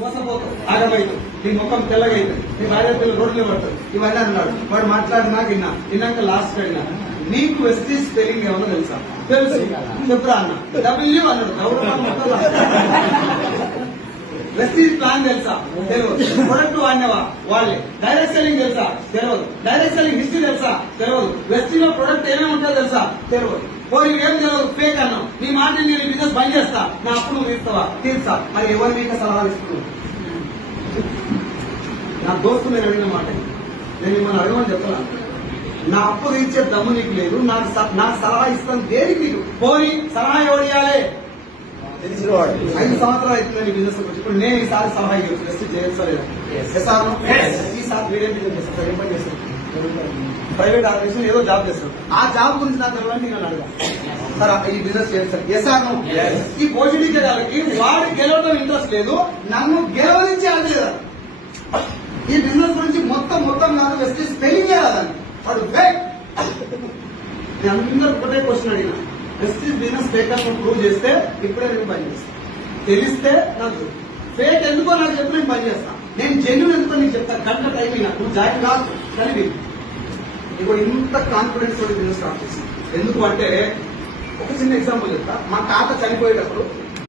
మోసపోతావు, ఆగమైతావు, నీ ముఖం తెల్లగా అవుతుంది, నీ భార్య పిల్లలు రోడ్లు పడతారు. ఇవన్నీ అన్నాడు. వాడు మాట్లాడినాక విన్నాక లాస్ట్ అయినా నీకు వెస్టీజ్ స్పెల్లింగ్ ఏమన్నా తెలుసా? తెలుసు, చెప్పురా అన్న. డబ్ల్యూ అన్నాడు. వెస్టీజ్ ప్లాన్ తెలుసా? తెలియదు. ప్రొడక్ట్ వాడినవా? వాళ్ళే. డైరెక్ట్ సెల్లింగ్ తెలుసా? తెలియదు. డైరెక్ట్ సెల్లింగ్ హిస్టరీ తెలుసా? తెలియదు. వెస్టీజ్ లో ప్రొడక్ట్ ఏమేమి ఉంటుందో తెలుసా? తెలియదు. పోయి ఏం తెలియదు, ఫేక్ అన్నావు. నీ మాట నేను బిజినెస్ బంద్ చేస్తా, నా అప్పు నువ్వు తీస్తావా? తీర్చా. మరి ఎవరు మీకు సలహాలు ఇస్తున్నావు? నా దోస్తు నేను అడిగిన మాట, నేను మిమ్మల్ని అడగమని చెప్తాను. నా అప్పు తీర్చే దమ్ము నీకు లేదు, నాకు సలహా ఇస్తాను దేనికి? నీకు పోయి సలహా ఎవరు ఇవ్వాలి? 5 సంవత్సరాలు అవుతుంది బిజినెస్ వచ్చి. ఇప్పుడు నేను ఈసారి సలహా ఇవ్వచ్చు చేయలేదు. ఈసారి మీరేం బిజినెస్ చేస్తారు? ఏం పని చేస్తారు? ప్రైవేట్ ఆర్గనైజేషన్ ఏదో జాబ్ చేస్తారు. ఆ జాబ్ గురించి నాకు తెలియాలని నేను అడగా. సార్ ఈ బిజినెస్ చేస్తారు. ఎస్ఆర్ ఈ పోషించే వాళ్ళకి వాడు గెలవడం ఇంట్రెస్ట్ లేదు, నన్ను గెలవనించి అనలేదు. ఈ బిజినెస్ గురించి మొత్తం నాకు వెస్ట్ స్పెల్లింగ్ రాదని వాడు ఫేక్. నేను అందరూ ఒకటే క్వశ్చన్ అడిగిన, వెస్టీజ్ బిజినెస్ ఫేక్ అని ప్రూవ్ చేస్తే ఇప్పుడే నేను పని చేస్తాను. తెలిస్తే నాకు ఫేక్ ఎందుకో నాకు చెప్పి నేను పని చేస్తాను. నేను జెన్యున్ ఎందుకో నీకు చెప్తాను. గంట టైం అయినా నువ్వు జాయిన్ కాదు కలిపి ఇప్పుడు ఇంత కాన్ఫిడెన్స్ తోటి బిజినెస్ స్టార్ట్ చేస్తాను. ఎందుకు అంటే ఒక చిన్న ఎగ్జాంపుల్ చెప్తా. మా తాత చనిపోయేటప్పుడు